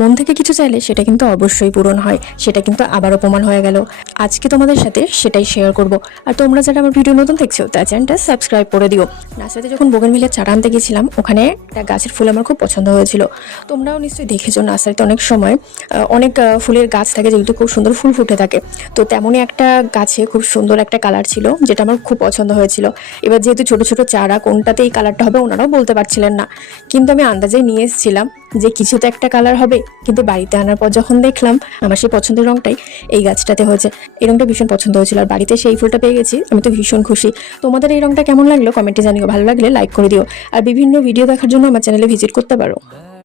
মন থেকে কিছু চাইলে সেটা কিন্তু অবশ্যই পূরণ হয়, সেটা কিন্তু আবারও প্রমাণ হয়ে গেল। আজকে তোমাদের সাথে সেটাই শেয়ার করব। আর তোমরা যারা আমার ভিডিও নতুন দেখছো তার চ্যানেলটা সাবস্ক্রাইব করে দিও। নার্সারিতে যখন বোগেনভিলিয়ার চারা আনতে গেছিলাম, ওখানে একটা গাছের ফুল আমার খুব পছন্দ হয়েছিল। তোমরাও নিশ্চয়ই দেখেছো নার্সারিতে অনেক সময় অনেক ফুলের গাছ থাকে যেগুলো খুব সুন্দর ফুল ফুটে থাকে। তো তেমনই একটা গাছে খুব সুন্দর একটা কালার ছিল যেটা আমার খুব পছন্দ হয়েছিল। এবার যেহেতু ছোট ছোট চারা, কোনটাতে এই কালারটা হবে ওনারাও বলতে পারছিলেন না, কিন্তু আমি আন্দাজে নিয়ে এসেছিলাম যে কিছু তো একটা কালার হবে। কিন্তু বাড়িতে আনার পর যখন দেখলাম আমার সেই পছন্দের রংটাই এই গাছটাতে হয়েছে। এই রংটা ভীষণ পছন্দ হয়েছিল, আর বাড়িতে সেই ফুলটা পেয়ে গেছি, আমি তো ভীষণ খুশি। তোমাদের এই রংটা কেমন লাগলো কমেন্টে জানিও, ভালো লাগলে লাইক করে দিও। আর বিভিন্ন ভিডিও দেখার জন্য আমার চ্যানেলে ভিজিট করতে পারো।